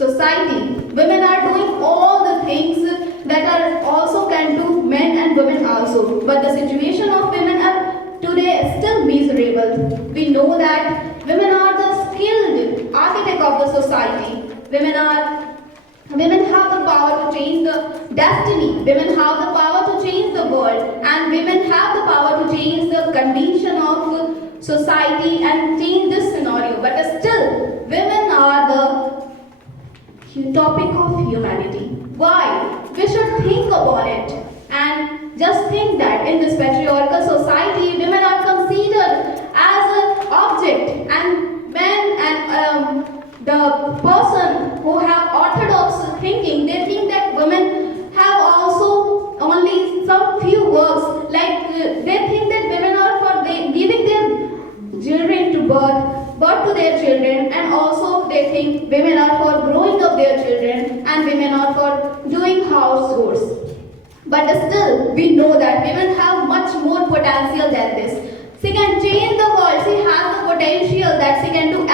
society, women are doing all the things that are also can do men and women also. But the situation of women are today still miserable. We know that women are the skilled architect of the society. Women have the power to change the destiny. Women have the power to change the world, and women have the power to change the condition of society and change this scenario. But still, women are the topic of humanity. Why? We should think about it and just think that in this patriarchal society, women are considered as an object, and men and the person who have orthodox thinking, they think that women have also only some few works, like they think that women are for giving their children to birth to their children, and also they think women are for growing up their children and women are for doing house chores. But still, we know that women have much more potential than this. She can change the world. She has the potential that she can do